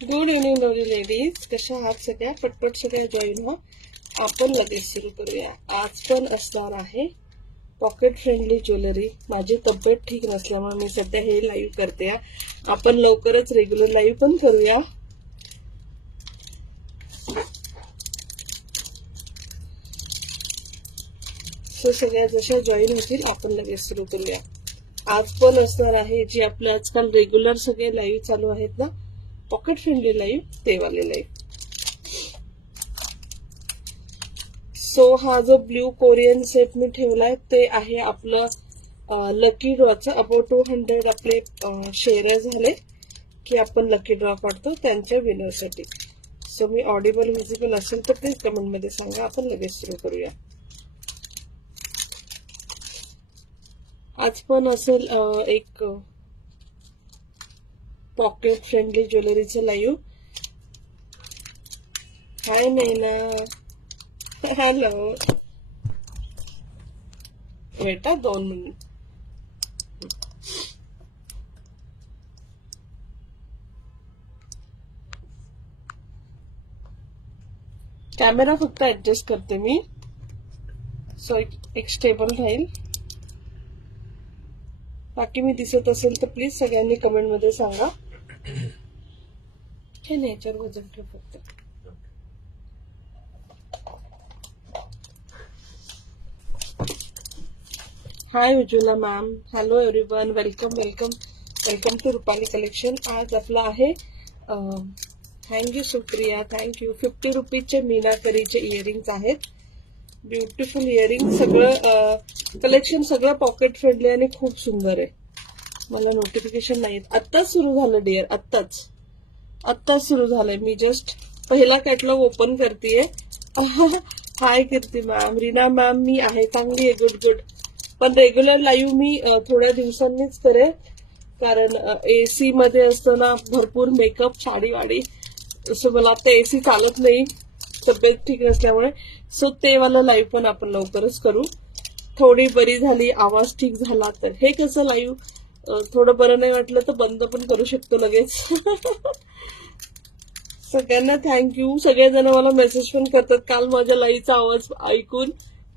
Good evening lovely ladies, कशा आहात सगळ्या? पटपट सगळ्या जॉईन व्हा. आपण लगेच सुरू करूया. आज पण असणार आहे पॉकेट फ्रेंडली ज्वेलरी. माझी तब्येत ठीक नसल्यामुळे मी सध्या हे लाईव्ह करते. आपण लवकरच रेग्युलर लाईव्ह पण करूया. सो सगळ्या जशा जॉईन होतील आपण लगेच सुरू करूया. आज पण असणार आहे जी आपलं आजकाल रेग्युलर सगळे लाईव्ह चालू आहेत ना, पॉकेट फ्रेंडली लाईव्ह, ते वाले लाईव्ह. सो हा जो ब्ल्यू कोरियन सेट मी ठेवलाय ते आहे आपलं लकी ड्रॉचं. अबाउट 200 आपले शेअर झाले की आपण लकी ड्रॉ काढतो त्यांच्या विनरसाठी. सो मी ऑडिबल विजिबल असेल तर प्लीज कमेंटमध्ये सांगा. आपण लगेच सुरू करूया. आज पण असेल एक पॉकेट फ्रेंडली ज्वेलरीचं लाईव्ह. हाय नैना, हॅलो. बेटा 2 मिनिट. कॅमेरा फक्त ऍडजस्ट करते मी, सो एक स्टेबल राहील. बाकी मी दिसत असेल तर प्लीज सगळ्यांनी कमेंट मध्ये सांगा. हे नेचर वजन ठेव फक्त. Hi Ujjwala ma'am, hello everyone, welcome welcome welcome to Rupali collection. आज आपला आहे थँक्यू सुप्रिया, थँक्यू. 50 रुपीजचे मीनाकरीचे इयरिंग्स आहेत. Beautiful earring. सगळं कलेक्शन सगळं पॉकेट फ्रेंडली आणि खूप सुंदर आहे. मला नोटिफिकेशन नाही येत. आत्ताच सुरू झालं डिअर, आत्ताच सुरू झालंय. मी जस्ट पहिला कॅटलॉग ओपन करतेय. हाय कीर्ती मॅम, रीना मॅम, मी आहे चांगली आहे, गुड गुड. पण रेग्युलर लाईव्ह मी थोड्या दिवसांनीच करेन, कारण एसी मध्ये असतो ना, भरपूर मेकअप, साडी वाडी, असं मला आता एसी चालत नाही तब्येत ठीक नसल्यामुळे. सो ते वाला लाईव्ह पण आपण लवकरच करू. थोडी बरी झाली, आवाज ठीक झाला तर. हे कसं लाईव्ह थोडं बरं नाही वाटलं तर बंद पण करू शकतो लगेच. सगळ्यांना थँक्यू. सगळेजण मला मेसेज पण करतात काल माझ्या लाईव्हचा आवाज ऐकून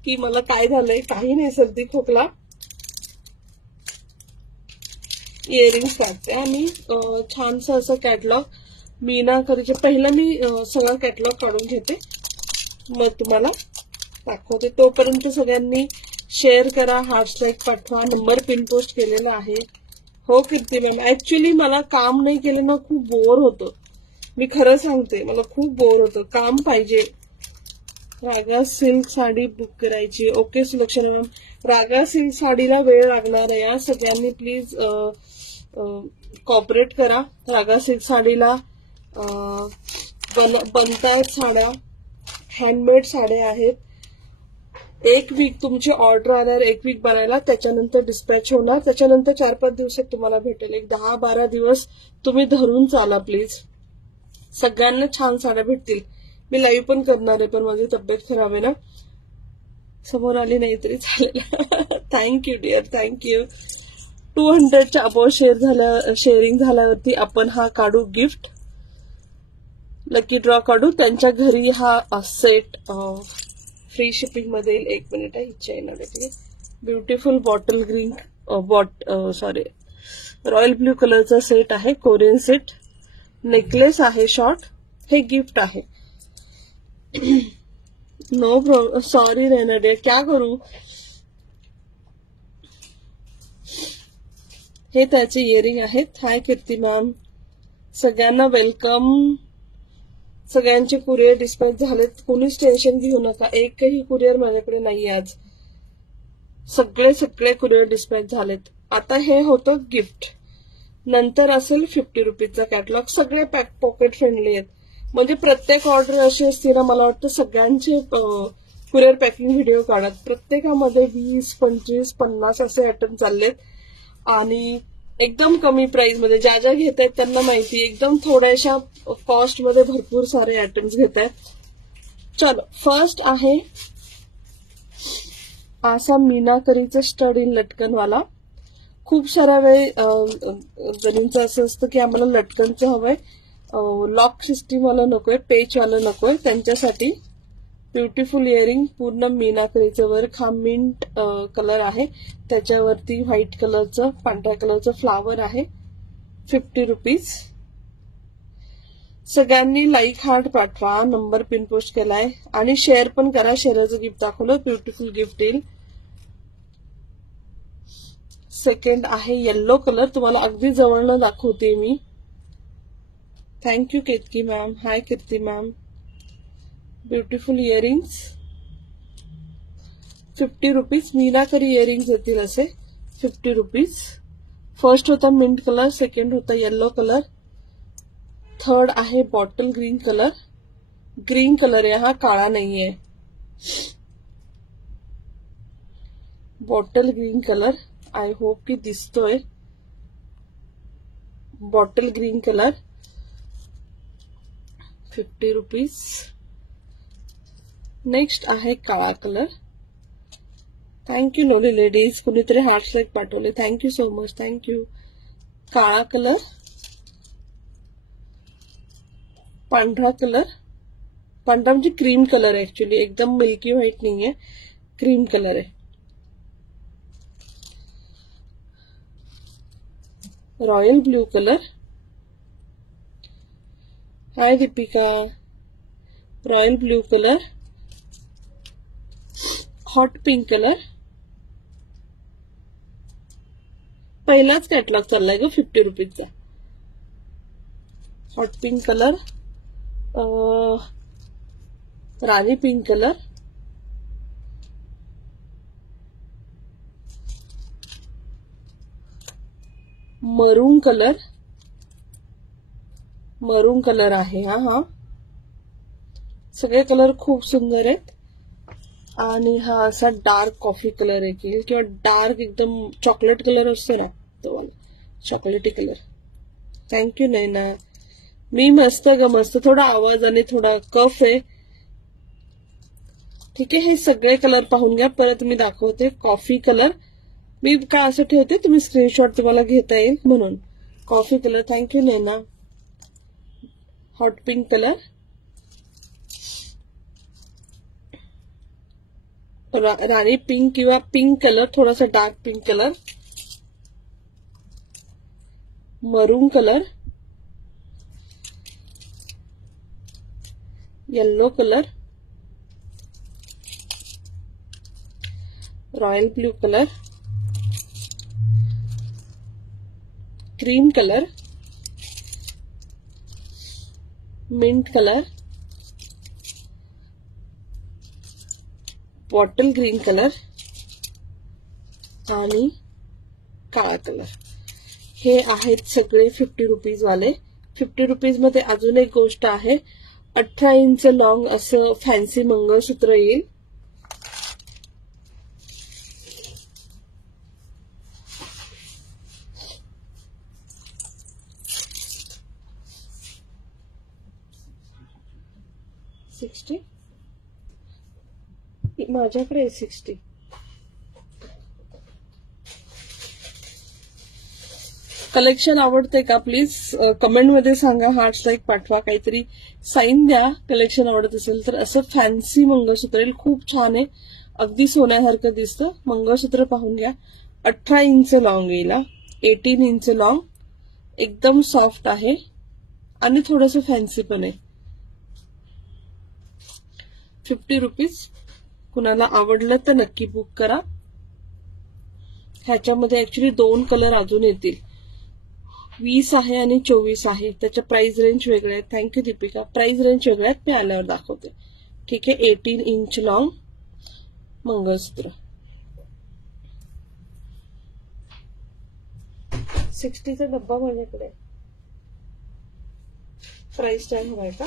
की मला काय झालंय. काही नाही, सर्दी खोकला. इयरिंग्स काढते आणि छानसं असं कॅटलॉग मीनाकरीचे पहिलं मी सगळं कॅटलॉग काढून घेते, मग तुम्हाला दाखवते. तोपर्यंत सगळ्यांनी शेअर करा, हार्ट पाठवा. नंबर पिन पोस्ट केलेला आहे. हो कीर्ती मॅम, ऍक्च्युली मला काम नाही केलं ना खूप बोर होतं. मी खरं सांगते, मला खूप बोर होतं. काम पाहिजे. रागा सिल्क साडी बुक करायची. ओके सुलक्षणा मॅम, रागा सिल्क साडीला वेळ लागणार आहे. या सगळ्यांनी प्लीज कॉपरेट करा. रागा सिल्क साडीला बनतायत साड्या, हँडमेड साड्या आहेत. 1 वीक तुमची ऑर्डर आल्यावर 1 वीक बनायला, त्याच्यानंतर डिस्पॅच होणार. त्याच्यानंतर 4-5 दिवसात तुम्हाला भेटेल. एक 10-12 दिवस तुम्ही धरून चाला प्लीज. सगळ्यांना छान साड्या भेटतील. मी लाईव्ह पण करणार आहे, पण माझी तब्येत खराब आहे ना, समोर आली नाही तरी चालेल. Thank you dear, thank you. 200च्या अबोव शेअरिंग झाल्यावरती आपण हा काढू गिफ्ट, लकी ड्रॉ काढू. त्यांच्या घरी हा सेट फ्री शिपिंग मध्ये येईल. 1 मिनिट आहे, इच्छा येणार आहे. Beautiful bottle green royal blue कलरचा सेट आहे, कोरियन सेट. नेकलेस आहे शॉर्ट. हे गिफ्ट आहे. नो प्रॉब्लेम, सॉरी नैना डियर, क्या करू. हे त्याचे इयरिंग आहेत. हाय कीर्ती मॅम, सगळ्यांना वेलकम. सगळ्यांचे कुरिअर डिस्पॅच झालेत, कोणीच टेन्शन घेऊ नका. एकही कुरिअर माझ्याकडे नाही आज. सगळे कुरिअर डिस्पॅच झालेत. आता हे होतं गिफ्ट. नंतर असेल 50 रुपीजचा कॅटलॉग. सगळे पॉकेट फ्रेंडली आहेत. म्हणजे प्रत्येक ऑर्डर अशी असते ना, मला वाटतं सगळ्यांचे कुरिअर पॅकिंग व्हिडिओ काढत. प्रत्येकामध्ये 20, 25, 50 असे आयटम चाललेत आणि एकदम कमी प्राइस मध्ये. ज्या ज्या घेत आहेत त्यांना माहिती, एकदम थोड्याशा कॉस्ट मध्ये भरपूर सारे आयटम्स घेत आहेत. चलो, फर्स्ट आहे असा मीनाकरीचं स्टड इन लटकनवाला. खूप साऱ्या वेळी जणींचं असं असतं की आम्हाला लटकनचं हवंय, लॉक सिस्टीम वाला नकोय, पेच वाला नकोय, त्यांच्यासाठी ब्युटिफुल इयरिंग पूर्ण मीनाकरीचं वर्क. हा मिंट कलर आहे, त्याच्यावरती व्हाईट कलरचं पांढऱ्या कलरचं फ्लावर आहे. 50 रुपीज. सगळ्यांनी लाईक हार्ट पाठवा, नंबर पिन पोस्ट केलाय आणि शेअर पण करा. शेअरचं गिफ्ट दाखवलं, ब्युटिफुल गिफ्ट येईल. सेकंड आहे येल्लो कलर, तुम्हाला अगदी जवळनं दाखवते मी. Thank you Ketaki ma'am. Hi Kirti ma'am. Beautiful earrings 50 rupees. Meenakari earrings येतील असे 50 रुपीज. फर्स्ट होता मिंट कलर, सेकंड होता येल्लो कलर, थर्ड आहे bottle green colour. Green colour आहे हा, काळा नाहीये. Bottle green colour, I hope की दिसतोय. Bottle green colour 50 rupees. Next आहे काळा कलर. थँक्यू लोली लेडीज, कुणीतरी हार्ट लाईक पाठवले, थँक्यू सो मच, थँक्यू. काळा कलर, पांढरा कलर, पांढरा म्हणजे क्रीम कलर आहे ऍक्च्युली, एकदम मिल्की व्हाईट नाहीये, क्रीम कलर आहे. Royal blue colour. Hi Deepika. Royal blue colour. Hot pink colour. पहिलाच कॅटलॉग चाललाय ग 50 रुपीजचा. Hot pink colour. Rani pink colour. Maroon colour. Maroon colour आहे हा. सगळे कलर खूप सुंदर आहेत. आणि हा असा डार्क कॉफी कलर आहे किंवा डार्क एकदम चॉकलेट कलर असतो ना, तो वाला चॉकलेटी कलर. थँक्यू नैना. मी मस्त ग मस्त. थोडा आवाज आणि थोडा कफ आहे. ठीक आहे, हे सगळे कलर पाहून घ्या. परत मी दाखवते. कॉफी कलर मी का असं ठेवते, तुम्ही स्क्रीनशॉट तुम्हाला घेता येईल म्हणून. Coffee colour. Thank you Naina. Hot pink colour. Rani pink किंवा पिंक कलर, थोडासा dark pink colour. Maroon colour. Yellow colour. Royal blue colour. Cream colour. Mint colour. Bottle green colour आणि काळा कलर. हे आहेत सगळे 50 रुपीज वाले. 50 रुपीज मध्ये अजून एक गोष्ट आहे. 18 इंच लॉंग असं फॅन्सी मंगळसूत्र येईल. माझ्याकडे 60. कलेक्शन आवडते का प्लीज कमेंट मध्ये सांगा. हार्ट्स लाईक पाठवा, काहीतरी साईन द्या. कलेक्शन आवडत असेल तर. असं फॅन्सी मंगळसूत्र येईल, खूप छान आहे, अगदी सोन्यासारखं दिसतं. मंगळसूत्र पाहून घ्या. 18 इंच लॉंग येईल. 18 इंच लॉंग, एकदम सॉफ्ट आहे आणि थोडंसं फॅन्सी पण आहे. 50 रुपीज. कुणाला आवडलं तर नक्की बुक करा. ह्याच्यामध्ये ऍक्च्युली 2 कलर अजून येतील. 20 आहे आणि 24 आहे. त्याच्या प्राइस रेंज वेगळे आहेत. थँक्यू दीपिका. प्राइस रेंज वेगळे आहेत, मी आल्यावर दाखवते. ठीक आहे. 18 इंच लॉंग मंगळसूत्र. 60चा डब्बा माझ्याकडे. प्राइस टाइम हवाय का?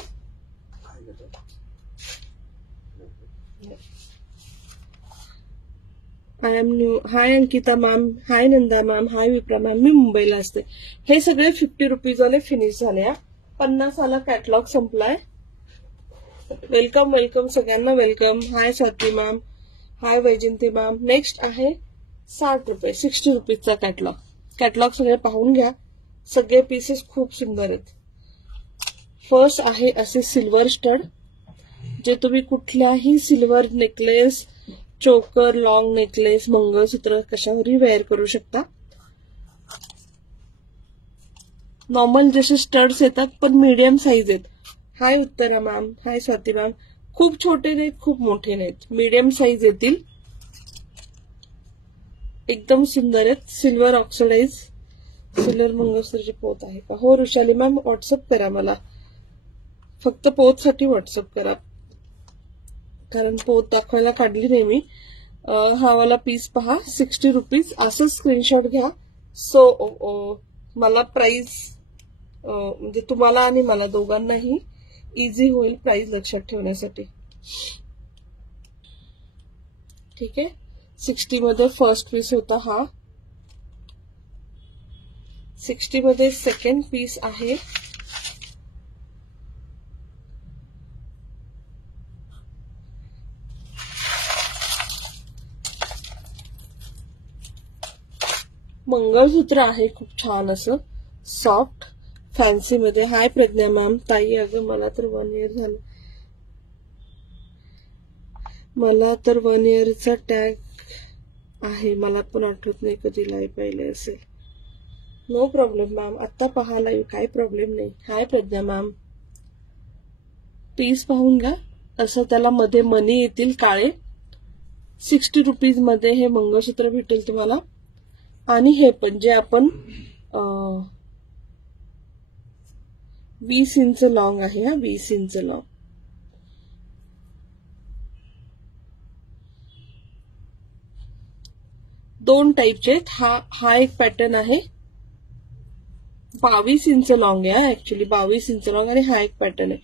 I am new. Hi Ankita ma'am. Hi Nanda ma'am. Hi Vipra ma'am. मी मुंबईला असते. हे सगळे 50 रुपीज वाले फिनिश झाले. 50 वाला कॅटलॉग संपलाय. वेलकम वेलकम सगळ्यांना वेलकम. हाय स्वाती मॅम. हाय वैजंती मॅम. नेक्स्ट आहे 60 रुपये 60 रुपीजचा कॅटलॉग. कॅटलॉग सगळे पाहून घ्या. सगळे पीसेस खूप सुंदर आहेत. फर्स्ट आहे असे सिल्वर स्टड, जे तुम्ही कुठल्याही सिल्वर नेकलेस, चोकर, लॉंग नेकलेस, मंगळसूत्र कशावरही वेअर करू शकता. नॉर्मल जसे स्टड्स येतात पण मीडियम साईज आहेत. हाय उत्तरा मॅम, हाय स्वाती मॅम. खूप छोटे नाहीत, खूप मोठे नाहीत, मीडियम साईज येतील. एकदम सुंदर आहेत. सिल्वर ऑक्सिडाइज सिल्वर मंगळसूत्रची पोत आहे का? हो रुशाली मॅम, व्हॉट्सअप करा मला. फक्त पोत साठी व्हॉट्सअप करा, कारण पोत दाखवायला काढली नाही मी. हा वाला पीस पहा, 60 रुपीज. असं स्क्रीनशॉट घ्या. सो मला प्राइस म्हणजे तुम्हाला आणि मला दोघांनाही इझी होईल प्राइस लक्षात ठेवण्यासाठी. ठीक आहे. 60 मध्ये फर्स्ट पीस होता हा. 60 मध्ये सेकंड पीस आहे. मंगळसूत्र आहे खूप छान असं सॉफ्ट फॅन्सी मध्ये. हाय प्रज्ञा मॅम. ताई अगं मला तर 1 इयर झालं. मला तर 1 इयरचा टॅग आहे, मला पण आठवत नाही कधी लाईव्ह पाहिले असेल. नो प्रॉब्लेम मॅम, आता पहा लाईव्ह, काही प्रॉब्लेम नाही. हाय प्रज्ञा मॅम. पीस पाहून घ्या. असं त्याला मध्ये मनी येतील काळे. 60 रुपीज मध्ये हे मंगळसूत्र भेटेल तुम्हाला. आणि हे पण जे आपण 20 इंच लॉंग आहे. हा 20 इंच लॉंग. दोन टाईपचे आहेत. हा एक पॅटर्न आहे, 22 इंच लॉंग आहे. Actually 22 inch long. आणि हा एक पॅटर्न आहे.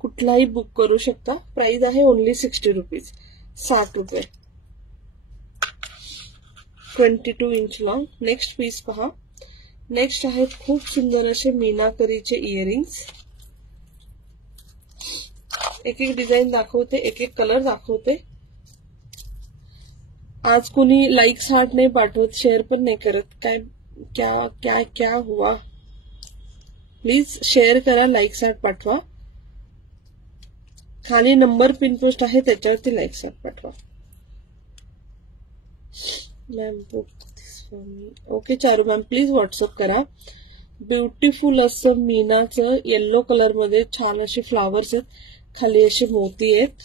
कुठलाही बुक करू शकता. प्राइस आहे ओनली 60 रुपीज, 60 रुपये. 22 इंच लॉंग. नेक्स्ट पीस पहा. नेक्स्ट आहेत खूप सुंदर असे मीनाकरीचे इयरिंग्स. एक एक डिझाईन दाखवते, एक एक कलर दाखवते. आज कोणी लाईक्स हार्ट नाही पाठवत, शेअर पण नाही करत. काय क्या क्या क्या हुआ? प्लीज शेअर करा, लाईक्स हार्ट पाठवा. खाली नंबर पिन पोस्ट आहे त्याच्यावरती लाईक्स हार्ट पाठवा. Ma'am okay Charu ma'am, please WhatsApp करा. ब्युटिफुल असं मीनाचं येल्लो कलर मध्ये छान असे फ्लावर्स आहेत, खाली असे मोती आहेत.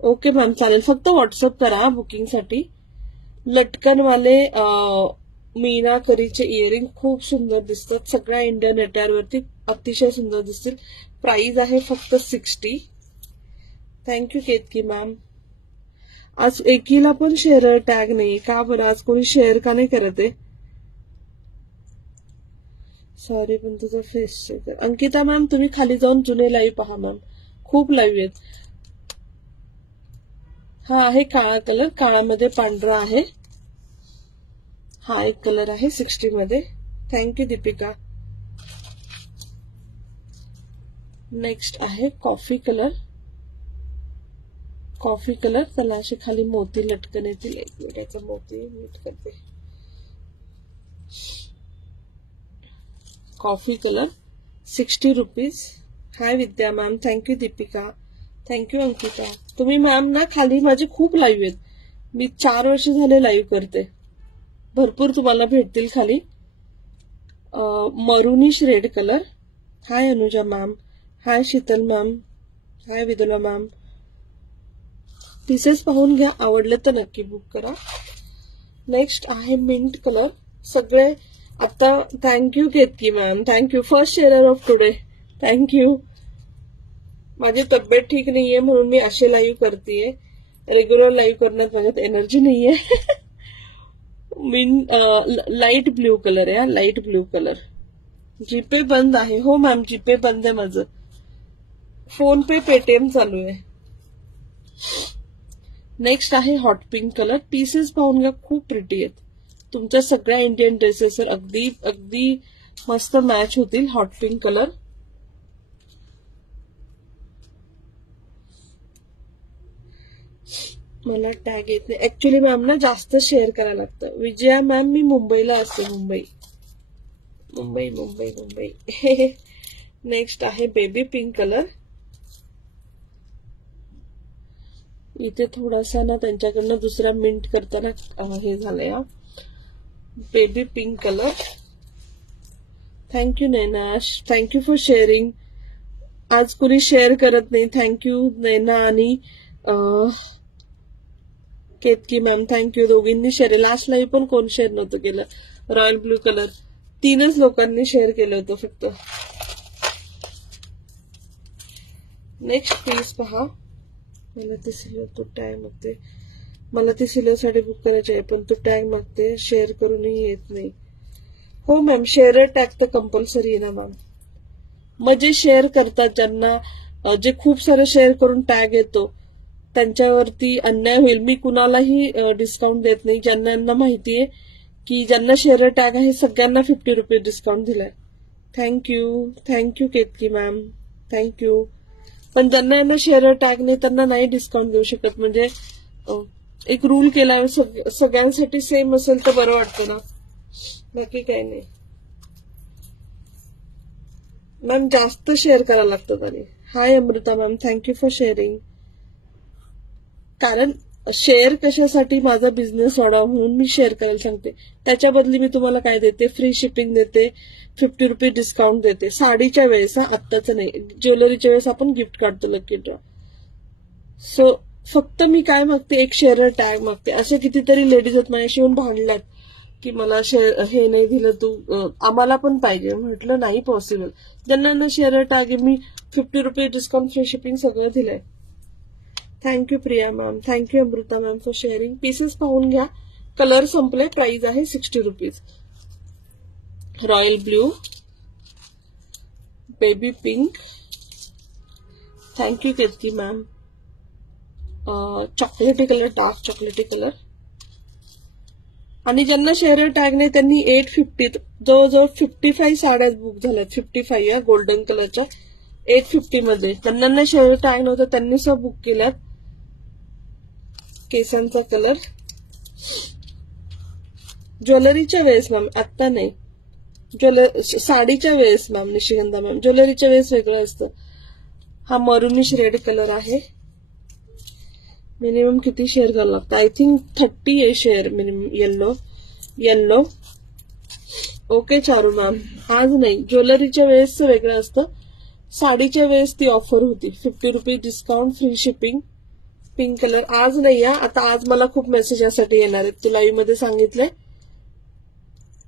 ओके मॅम चालेल, फक्त व्हॉट्सअप करा बुकिंग साठी. लटकनवाले मीनाकरीचे इयरिंग खूप सुंदर दिसतात. सगळ्या इंडियन अटायरवरती अतिशय सुंदर दिसतील. प्राइस आहे फक्त 60. Thank you Ketaki ma'am. आज एकीला पण शेअर टॅग नाही का बरं? आज कोणी शेअर का नाही करत आहे? सॉरी पण तुझं फेस. अंकिता मॅम तुम्ही खाली जाऊन जुने लाईव्ह पहा मॅम, खूप लाईव्ह आहेत. हा आहे काळा कलर, काळ्यामध्ये पांढरा आहे. हा एक कलर आहे 60 मध्ये. थँक्यू दीपिका. नेक्स्ट आहे कॉफी कलर. कॉफी कलर, त्याला असे खाली मोती लटकन येतील. एक मिनिट, याचा मोती नीट करते. Coffee colour 60 rupees. Hi Vidya ma'am. Thank you Deepika. Thank you Ankita. तुम्ही मॅम ना खाली माझे खूप लाईव्ह आहेत. मी 4 वर्ष झाले लाईव्ह करते. भरपूर तुम्हाला भेटतील खाली. मरुनिश रेड कलर. हाय अनुजा मॅम. हाय शीतल मॅम. हाय विदुला मॅम. पीसेस पाहून घ्या, आवडले तर नक्की बुक करा. नेक्स्ट आहे मिंट कलर. सगळे आता thank you Ketaki ma'am. Thank you first share of today. Thank you. माझी तब्येत ठीक नाहीये म्हणून मी असे लाईव्ह करतेय. रेग्युलर लाईव्ह करण्यात माझ्यात एनर्जी नाहीये. लाईट ब्ल्यू कलर आहे. Light blue colour. जीपे बंद आहे. हो मॅम जीपे बंद आहे माझं. फोन पे पेटीएम चालू आहे. नेक्स्ट आहे हॉट पिंक कलर. पीसेस पाहून घ्या, खूप प्रिटी आहेत. तुमच्या सगळ्या इंडियन ड्रेसेसवर अगदी अगदी मस्त मॅच होतील. Hot pink colour. मला टॅग येत नाही ऍक्च्युली मॅम ना, जास्त शेअर करायला लागतं. विजया मॅम मी मुंबईला असते. मुंबई. नेक्स्ट आहे बेबी पिंक कलर. इथे थोडासा ना त्यांच्याकडनं दुसरा मिंट करताना हे झालंय. Baby pink colour. Thank you Naina, thank you for sharing. आज कोणी शेअर करत नाही. थँक्यू नैना आणि केतकी मॅम, थँक्यू. दोघींनी शेअर. लास्ट लाईव्ह पण कोण शेअर नव्हतं केलं. रॉयल ब्लू कलर 3च लोकांनी शेअर केलं होतं फक्त. नेक्स्ट पीस पहा. मला ते सिल्वर तो टॅग मागते. मला ती सिल्वरसाठी बुक करायची आहे पण तो टॅग मागते. शेअर करूनही येत नाही. हो मॅम, शेअर टॅग तर कंपल्सरी आहे ना मॅम. मग जे शेअर करतात, ज्यांना जे खूप सारे शेअर करून टॅग येतो त्यांच्यावरती अन्याय होईल. मी कुणालाही डिस्काउंट देत नाही. ज्यांना माहितीये की ज्यांना शेअर टॅग आहे सगळ्यांना 50 रुपये डिस्काउंट दिलाय. Thank you, thank you Ketaki ma'am, thank you. पण ज्यांना शेअर टॅग नाही त्यांना नाही डिस्काउंट देऊ शकत. म्हणजे एक रूल केलाय, सगळ्यांसाठी सेम असेल तर बरं वाटतं ना, बाकी काही नाही. मॅम जास्त शेअर करायला लागतं तरी. Hi Amruta ma'am, thank you for sharing. कारण शेअर कशासाठी, माझा बिझनेस वाढवा म्हणून मी शेअर करायला सांगते. त्याच्या बदली मी तुम्हाला काय देते, फ्री शिपिंग देते, 50 रुपये डिस्काउंट देते. साडीच्या वेळेस, आत्ताचं नाही. ज्वेलरीच्या वेळेस आपण गिफ्ट काढतो लकी ड्रॉ. सो फक्त मी काय मागते, एक शेअर टॅग मागते. असे कितीतरी लेडीज आहेत माझ्याशी येऊन भांडल्यात की मला हे नाही दिलं तू, आम्हाला पण पाहिजे. म्हटलं नाही पॉसिबल. ज्यांना शेअर टॅग आहे मी 50 रुपये डिस्काउंट, फ्री शिपिंग सगळं दिलंय. Thank you Priya ma'am, thank you Amrita ma'am for sharing. Pieces पाहून घ्या. कलर संपले. प्राइस आहे 60 rupees. Royal blue, baby pink, thank you Ketaki ma'am. चॉकलेटी कलर, डार्क चॉकलेटी कलर. आणि ज्यांना शेअर टॅग नाही त्यांनी 850, जवळजवळ 55 साड्या बुक झाल्यात. 55 या गोल्डन कलरच्या 850 मध्ये. ज्यांना शेअर टॅग नव्हतं त्यांनी सब बुक केल्यात. केसांचा कलर. ज्वेलरीच्या वेळेस मॅम, आत्ता नाही. साडीच्या वेळेस मॅम, निशिगंधा मॅम. ज्वेलरीच्या वेळेस वेगळं असतं. हा मरुनिश रेड कलर आहे. मिनिमम किती शेअर करावं लागतं, आय थिंक 30 आहे share minimum. Yellow. Okay Charu ma'am, आज नाही. ज्वेलरीच्या वेळेस वेगळं असतं. साडीच्या वेळेस ती ऑफर होती, 50 रुपये discount, free shipping. Pink colour आज नाही. आता आज मला खूप मेसेज यासाठी येणार आहेत. ते लाईव्ह मध्ये सांगितलंय.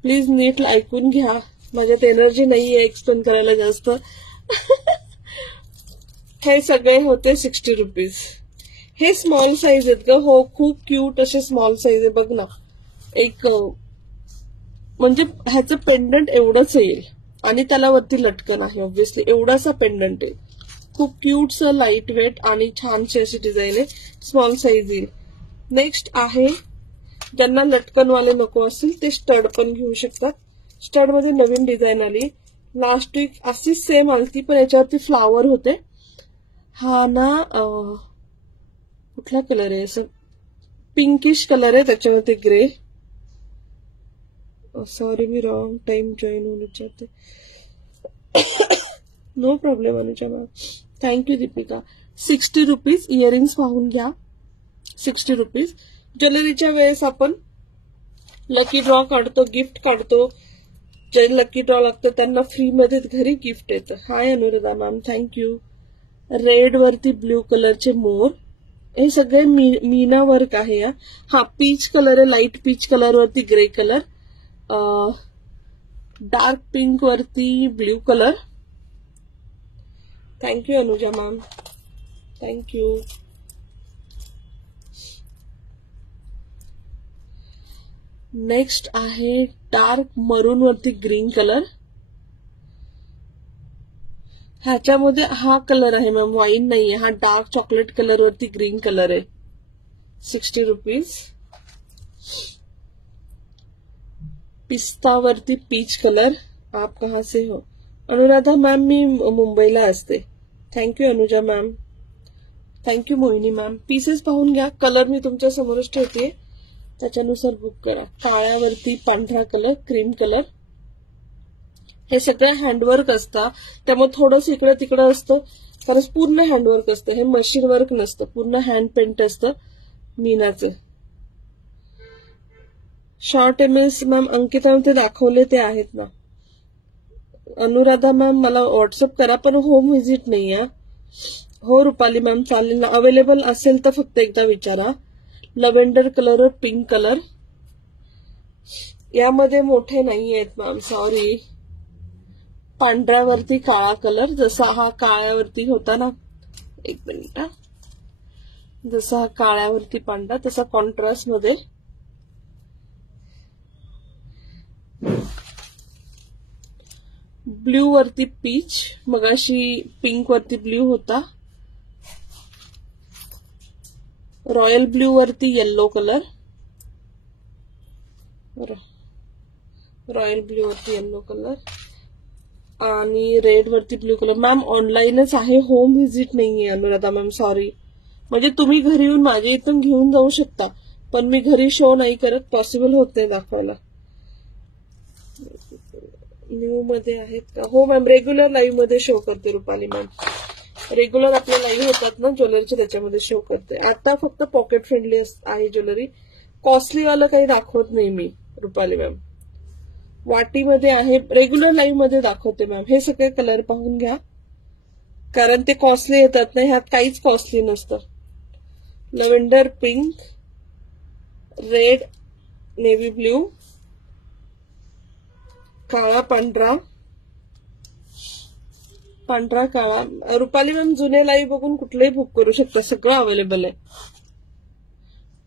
प्लीज नीट ऐकून घ्या. माझ्यात एनर्जी नाहीये एक्सप्लेन करायला जास्त. हे सगळे होते 60 रुपीज. हे स्मॉल साईज आहेत ग. हो, खूप क्यूट असे स्मॉल साईज आहे. बघ ना, एक म्हणजे ह्याचं पेंडंट एवढंच येईल आणि त्याला वरती लटकन आहे. ऑब्व्हियसली एवढासा पेंडंट आहे. खूप क्यूटचं लाईट वेट आणि छानशी अशी डिझाईन आहे. स्मॉल साईज येईल. नेक्स्ट आहे, ज्यांना लटकनवाले नको असतील ते स्टड पण घेऊ शकतात. स्टड मध्ये नवीन डिझाईन आली. लास्ट वीक अशीच सेम आलती पण याच्यावरती फ्लावर होते. हा ना कुठला कलर आहे, असं पिंकिश कलर आहे, त्याच्यावरती ग्रे. सॉरी मी रॉंग टाइम जॉईन होऊन विचारते. No problem Anuja ma'am, thank you Deepika. 60 rupees. Earrings पाहून घ्या. 60 रुपीज. ज्वेलरीच्या वेळेस आपण लकी ड्रॉ काढतो, गिफ्ट काढतो. जे लकी ड्रॉ लागतं त्यांना फ्री मध्ये घरी गिफ्ट येतं. हाय अनुराधा मॅम, थँक्यू. रेड वरती ब्ल्यू कलरचे मोर. हे सगळे मीना वर्क आहे. हा पीच कलर आहे. लाईट पीच कलर वरती ग्रे कलर. डार्क पिंक वरती blue colour. Thank you Anuja ma'am, thank you. Next आहे डार्क मरून वरती ग्रीन कलर. ह्याच्यामध्ये हा कलर आहे मॅम, वाईन नाहीये. हा डार्क चॉकलेट कलर वरती ग्रीन कलर आहे. 60 रुपीज. पिस्ता वरती पीच कलर. आप कहाँ से हो? अनुराधा मॅम, मी मुंबईला असते. थँक्यू अनुजा मॅम, थँक्यू मोहिनी मॅम. पीसेस पाहून घ्या. कलर मी तुमच्या समोरच ठेवते, त्याच्यानुसार बुक करा. काळ्यावरती पांढरा कलर, क्रीम कलर. हे सगळं हँडवर्क असतं, त्यामुळे थोडंसं इकडे तिकडे असतं, कारण पूर्ण हँडवर्क असतं, हे मशीन वर्क नसतं, पूर्ण हँड पेंट असतं मीनाचे. Short image ma'am Ankita ma'am ते दाखवले ते आहेत ना. अनुराधा मॅम मला व्हॉट्सअप करा, पण होम व्हिजिट नाही आहे. हो रुपाली मॅम चालेल ना, अवेलेबल असेल तर फक्त एकदा विचारा. लव्हेंडर कलर और पिंक कलर यामध्ये मोठे नाही आहेत मॅम, सॉरी. पांढऱ्यावरती काळा कलर, जसा हा काळ्यावरती होता ना, एक मिनिट, जसा हा काळ्यावरती पांढरा तसा कॉन्ट्रास्ट मध्ये. ब्ल्यू वरती पीच, मगाशी पिंक वरती ब्ल्यू होता. रॉयल ब्ल्यू वरती येल्लो कलर, रॉयल ब्ल्यू वरती येल्लो कलर आणि रेड वरती ब्ल्यू कलर. मॅम ऑनलाईनच आहे, होम व्हिजिट नाहीये अनुराधा मॅम, सॉरी. म्हणजे तुम्ही घरी येऊन माझ्या इथून घेऊन जाऊ शकता, पण मी घरी शो नाही करत, पॉसिबल होत नाही दाखवायला. न्यू मध्ये आहेत का? हो मॅम, रेग्युलर लाईव्ह मध्ये शो करते रुपाली मॅम. रेग्युलर आपले लाईव्ह होतात ना ज्वेलरीचे, त्याच्यामध्ये शो करते. आता फक्त पॉकेट फ्रेंडली आहे ज्वेलरी, कॉस्टली वाला काही दाखवत नाही मी रुपाली मॅम. वाटीमध्ये आहे, रेग्युलर लाईव्ह मध्ये दाखवते मॅम. हे सगळे कलर पाहून घ्या, कारण ते कॉस्टली येतात ना, ह्यात काहीच कॉस्टली नसतं. Lavender pink, red, navy blue, काळा पांढरा, पांढरा काळा. रुपाली मॅम जुने लाईव्ह बघून कुठलेही बुक करू शकता, सगळं अवेलेबल आहे.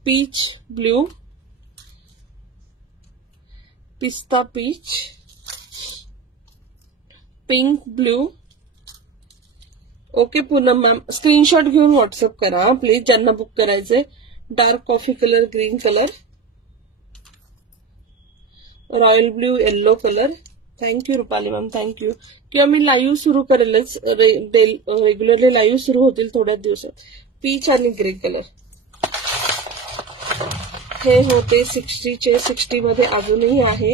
पीच ब्ल्यू, पिस्ता peach, pink blue. Okay Poonam ma'am, screenshot घेऊन व्हॉट्सअप करा प्लीज ज्यांना बुक करायचंय. Dark coffee colour, green colour, royal blue, yellow colour. Thank you Rupali ma'am, thank you. किंवा मी लाईव्ह सुरू करेलच, रेग्युलरली लाईव्ह सुरू होतील थोड्याच दिवसात. पीच आणि ग्रे कलर हे होते 60चे, 60 मध्ये अजूनही आहे.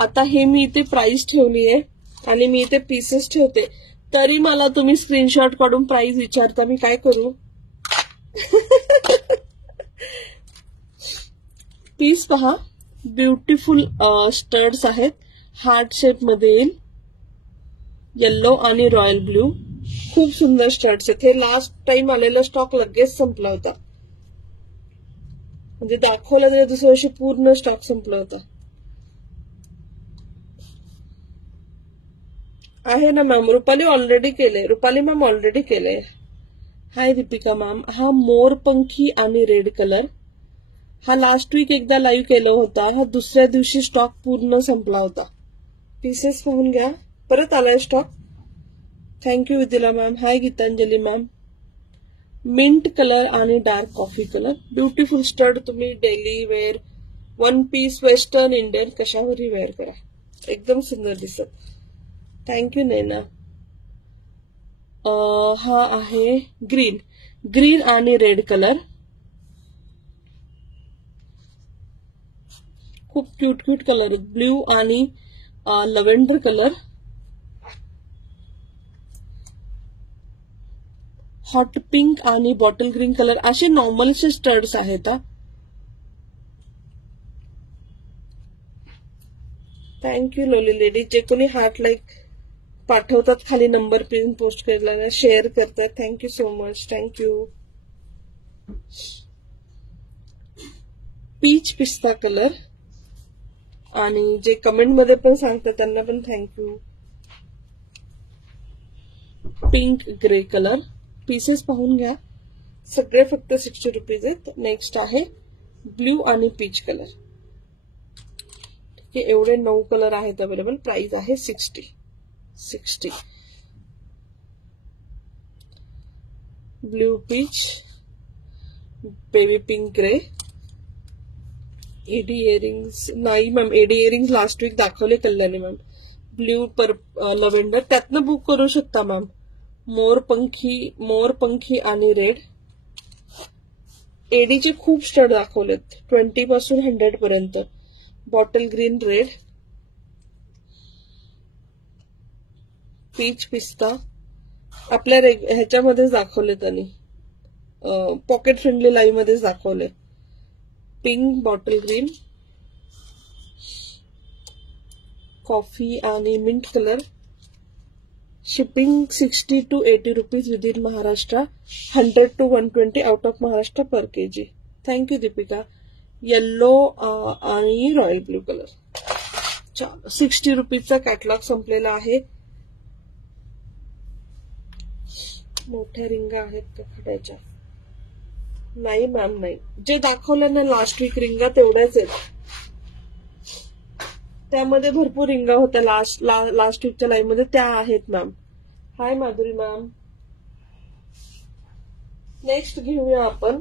आता हे मी इथे प्राइस ठेवली आहे आणि मी इथे पीसेस ठेवते, तरी मला तुम्ही स्क्रीनशॉट काढून प्राइस विचारता, मी काय करू. पीस पहा, ब्युटिफुल स्टड्स आहेत, हार्ट शेप मध्ये येईल, येल्लो आणि रॉयल ब्ल्यू. खूप सुंदर स्टड्स आहेत. हे लास्ट टाइम आलेला स्टॉक लगेच संपला होता, म्हणजे दाखवला तरी दुसऱ्या वर्षी पूर्ण स्टॉक संपला होता. आहे ना मॅम, रुपाली ऑलरेडी केले, रुपाली मॅम ऑलरेडी केले. हाय दीपिका मॅम. हा मोरपंखी आणि रेड कलर, हा लास्ट वीक एकदा लाईव्ह केला होता, हा दुसऱ्या दिवशी स्टॉक पूर्ण संपला होता. पीसेस पाहून घ्या, परत आलाय stock. Thank you Vidila ma'am. Hi Gitanjali ma'am. Mint colour आणि dark coffee colour, beautiful stud. तुम्ही daily wear, one piece, western, Indian कशावरही वेअर करा, एकदम सुंदर दिसत. थँक्यू नैना. हा आहे ग्रीन, ग्रीन आणि रेड कलर, खूप क्यूट क्यूट कलर. ब्ल्यू आणि लव्हेंडर कलर, हॉट पिंक आणि बॉटल ग्रीन कलर. असे नॉर्मलचे स्टड्स आहेत. Thank you lovely lady. जे कोणी हार्ट लाईक पाठवतात, खाली नंबर पिन पोस्ट केला, शेअर करतात, thank you so much, thank you. Peach पिस्ता कलर, आणि जे कमेंट मध्ये पण सांगतात त्यांना पण thank you. Pink grey colour. Pieces पाहून घ्या, सगळे फक्त 60 रुपीज आहेत. नेक्स्ट आहे ब्ल्यू आणि पीच कलर. ठीक आहे, एवढे 9 कलर आहेत अवेलेबल. प्राइस आहे 60. Blue peach, baby pink grey. AD earrings नाही ma'am, AD earrings last week दाखवले कल्याणी मॅम. ब्ल्यू लव्हेंडर, त्यातनं बुक करू शकता मॅम. मोरपंखी आणि रेड. एडीचे खूप स्टड दाखवलेत, 20 पासून 100 पर्यंत. बॉटल ग्रीन रेड, पीच पिस्ता आपल्या ह्याच्यामध्येच दाखवले त्यांनी, पॉकेट फ्रेंडली लाईव्ह मध्येच दाखवले. पिंक बॉटल ग्रीन, कॉफी आणि mint colour. Shipping 60 to 80 rupees within Maharashtra, 100 to 120 out of Maharashtra per kg. Thank you Deepika. Yellow आणि रॉयल ब्लू कलर. चलो 60 रुपीजचा कॅटलॉग संपलेला आहे. मोठ्या रिंगा आहेत का खड्याच्या? नाही मॅम, नाही. जे दाखवलं ना लास्ट वीक रिंगा तेवढ्याच आहेत. त्यामध्ये भरपूर रिंगा होत्या लास्ट वीकच्या लाईव्ह मध्ये, त्या आहेत ma'am. Hi Madhuri ma'am. Next घेऊया आपण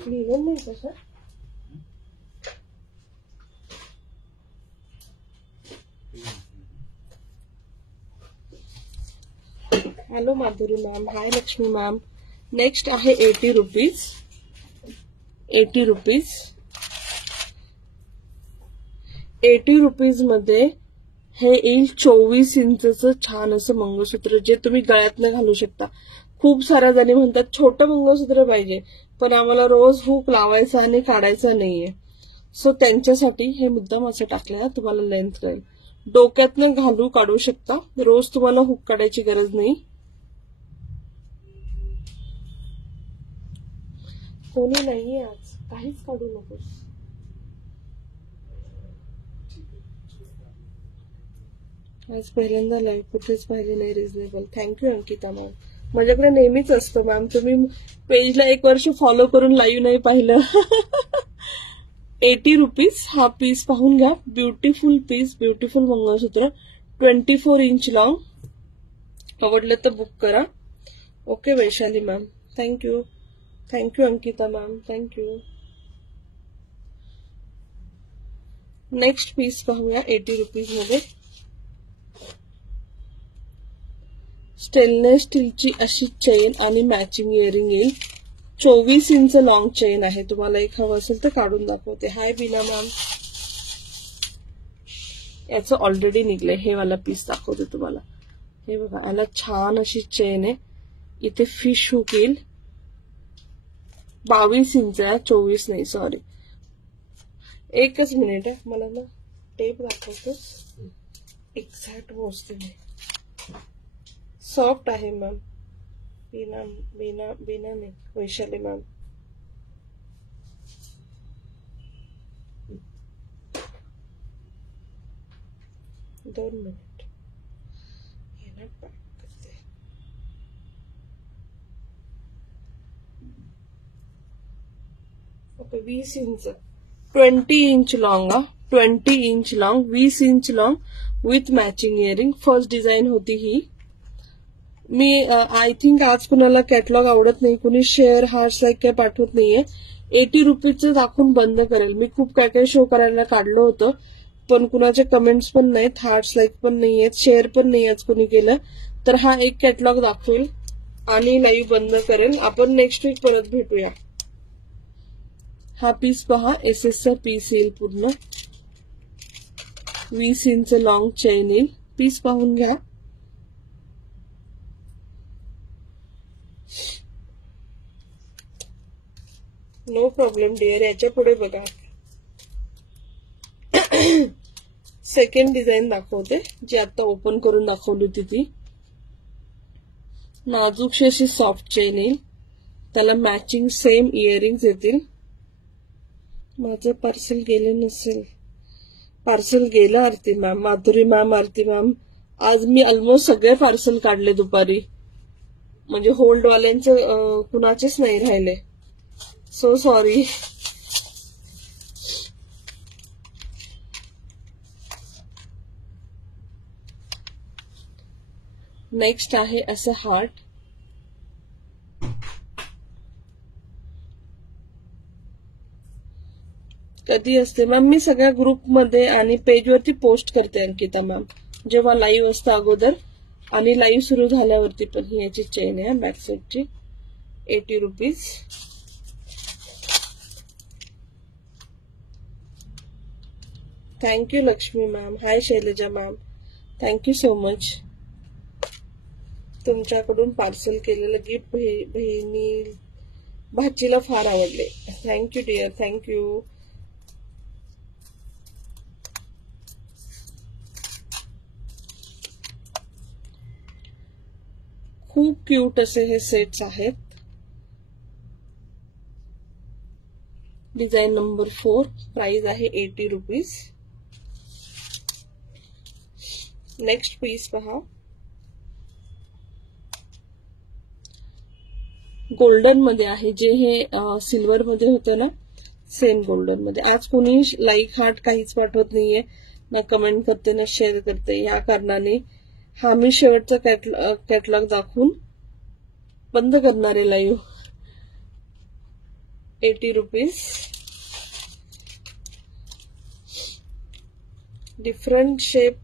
लिहिलं नाही कसं. Hello Madhuri ma'am. Hi Lakshmi ma'am. Next आहे 80 रुपीज. 80 रुपीज 80 रुपीज मध्ये हे येईल 24 इंचचं छान असं मंगळसूत्र, जे तुम्ही गळ्यातनं घालू शकता. खूप साऱ्या जणी म्हणतात छोटं मंगळसूत्र पाहिजे, पण आम्हाला रोज हुक लावायचा आणि काढायचा नाहीये. सो त्यांच्यासाठी हे मुद्दाम असं टाकलं, तुम्हाला लेंथ राहील. डोक्यातनं घालू काढू शकता, रोज तुम्हाला हुक काढायची गरज नाही. कोणी नाहीये आज, काहीच काढू नकोस. आज पहिल्यांदा लाईव्ह, कुठेच पाहिजे नाही. रिझनेबल. Thank you Ankita ma'am. माझ्याकडे नेहमीच असतं मॅम, तुम्ही पेजला 1 वर्ष फॉलो करून लाईव्ह नाही पाहिलं. 80 रुपीज हा पीस पाहून घ्या. Beautiful piece, beautiful mangalsutra, 24 inch long. आवडलं तर बुक करा. Okay Vaishali ma'am. Thank you. Thank you Ankita ma'am. Thank you. Next piece पाहूया 80 रुपीज मध्ये. स्टेनलेस स्टीलची अशी चेन आणि मॅचिंग इयरिंग येईल. 24 इंच लॉंग चेन आहे. तुम्हाला एक हवं असेल तर काढून दाखवते. हाय बीना मॅम. याचं ऑलरेडी निघलंय. हे वाला पीस दाखवते तुम्हाला. हे बघा, याला छान अशी चेन आहे. इथे फिश हुक येईल. 22 इंच आहे, 24 नाही, सॉरी. एकच मिनिट आहे, मला ना टेप दाखवतो. एक्झॅक्ट मोजते मी. सॉफ्ट आहे मॅम. बीना बीना बीना नाही, वैशाली मॅम. दोन minute. Okay, 20 inch, 20 inch long. 20 inch long, 20 inch long with matching earring. First design होती ही. मी आय थिंक आज कुणाला कॅटलॉग आवडत नाही, कुणी शेअर हार्ट्स लाईक काय पाठवत नाहीये. 80 रुपीजचं दाखवून बंद करेल. मी खूप काय काय शो करायला काढलं होतं, पण कुणाचे कमेंट्स पण नाहीत, हार्ट्स लाईक पण नाहीयेत, शेअर पण नाही आज कुणी केलं. तर हा एक कॅटलॉग दाखवेल आणि लाईव्ह बंद करेल. आपण नेक्स्ट वीक परत भेटूया. हा पीस पहा, एसएसचा पीस येईल पूर्ण. 20 इंच लॉंग चेन येईल. पीस पाहून घ्या. No problem dear. याच्या पुढे बघा, सेकंड डिझाईन दाखवते, जी आता ओपन करून दाखवली होती ती. नाजूकशी अशी सॉफ्ट चेन येईल. त्याला मॅचिंग सेम इयरिंग्स येतील. माझं पार्सल गेले नसेल. पार्सल गेलं आरती मॅम, माधुरी मॅम, आरती मॅम. आज मी ऑलमोस्ट सगळे पार्सल काढले दुपारी, म्हणजे होल्डवाल्यांचं कुणाचेच नाही राहिले. So sorry. नेक्स्ट आहे असं हार्ट. कधी असते मॅम? मी सगळ्या ग्रुपमध्ये आणि पेजवरती पोस्ट करते अंकिता मॅम, जेव्हा लाईव्ह असतं अगोदर आणि लाईव्ह सुरू झाल्यावरती पण. ही याची चेन आहे बॅक साईडची, 80 rupees. Thank you Lakshmi ma'am. Hi Shailaja ma'am, thank you so much. तुमच्याकडून पार्सल केलेलं गिफ्ट बहिणी भाचीला फार आवडले. Thank you dear, thank you. खूप क्यूट असे हे सेट्स आहेत. डिझाईन नंबर 4, प्राइस आहे 80 रुपीज. नेक्स्ट पीस पहा, गोल्डन मध्ये आहे. जे हे सिल्वर मध्ये होतं ना, सेम गोल्डन मध्ये. आज कोणी लाईक हार्ट काहीच पाठवत नाहीये, ना कमेंट करते ना शेअर करते. या कारणाने हा मी शेवटचा कॅटलॉग दाखवून बंद करणार आहे लाईव्ह. 80 रुपीज. डिफरंट शेप,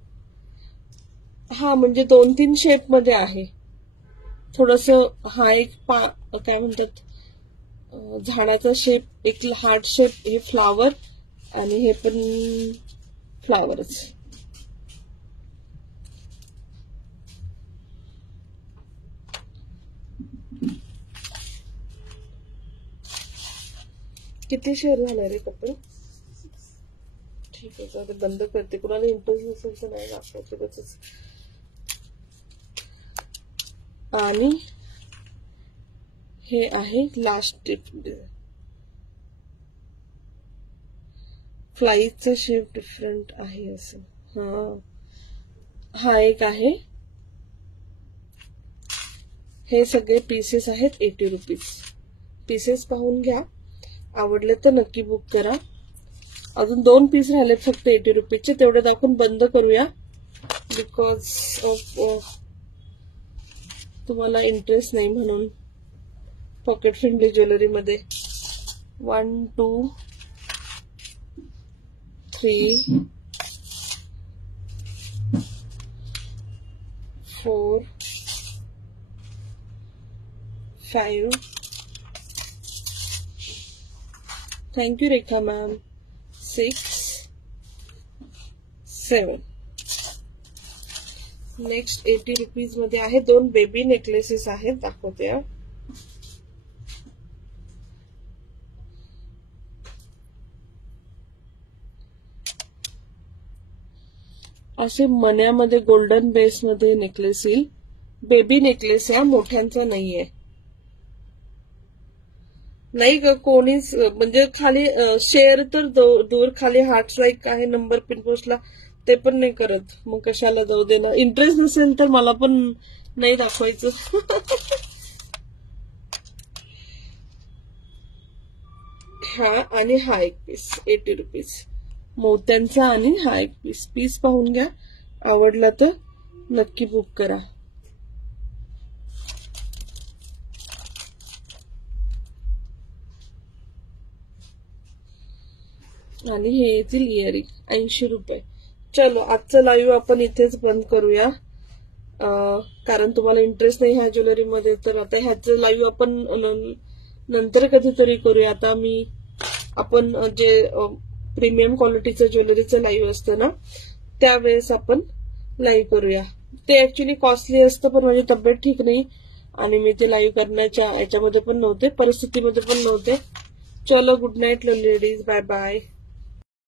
हा म्हणजे 2-3 शेप मध्ये आहे. थोडस हा एक काय म्हणतात झाडाचा शेप, एक हार्ट शेप, हे फ्लावर, आणि हे पण फ्लावरच. किती शेअर झाला रे कपडे? ठीक आहे, आता बंद करते. कुणाला इंटरेस्ट नसेल तर नाही दाखवायचं. आणि हे आहे लास्ट टिप. फ्लाईचा शेप डिफरंट आहे असं. हा एक आहे. हे सगळे पीसेस आहेत 80 रुपीज. पीसेस पाहून घ्या, आवडले तर नक्की बुक करा. अजून 2 पीस राहिले फक्त 80 रुपीजचे, तेवढे दाखवून बंद करूया. बिकॉज ऑफ तुम्हाला इंटरेस्ट नाही म्हणून. पॉकेट फ्रेंडली ज्वेलरी मध्ये 1 2 3 4 5. थँक्यू रेखा मॅम. 6 7. नेक्स्ट 80 रुपीज मध्ये आहे. 2 बेबी नेकलेसेस आहेत, दाखवते. असे मण्यामध्ये गोल्डन बेस मध्ये नेकलेस येईल. बेबी नेकलेस आहे, मोठ्यांचा नाहीये. नाही का कोणीच, म्हणजे खाली शेअर तर दूर, खाली हार्ट लाईक आहे नंबर पिन पोस्टला, ते पण नाही करत. मग कशाला जाऊ दे ना. इंटरेस्ट नसेल तर मला पण नाही दाखवायचं. हा आणि हा एक पीस 80 रुपीज मोत्यांचा, आणि हा एक पीस. पीस पाहून घ्या, आवडला तर नक्की बुक करा. आणि हे येतील इयरिंग 80 रुपये. चलो, आजचं लाईव्ह आपण इथेच बंद करूया, कारण तुम्हाला इंटरेस्ट नाही ह्या ज्वेलरी मध्ये. तर आता ह्याचं लाईव्ह आपण नंतर कधीतरी करूया. आता आपण जे प्रीमियम क्वालिटीचं ज्वेलरीचं लाईव्ह असतं ना, त्यावेळेस आपण लाईव्ह करूया. ते ऍक्च्युली कॉस्टली असतं, पण माझी तब्येत ठीक नाही आणि मी ते लाईव्ह करण्याच्या याच्यामध्ये पण नव्हते, परिस्थितीमध्ये पण नव्हते. चलो, good night ladies, bye bye.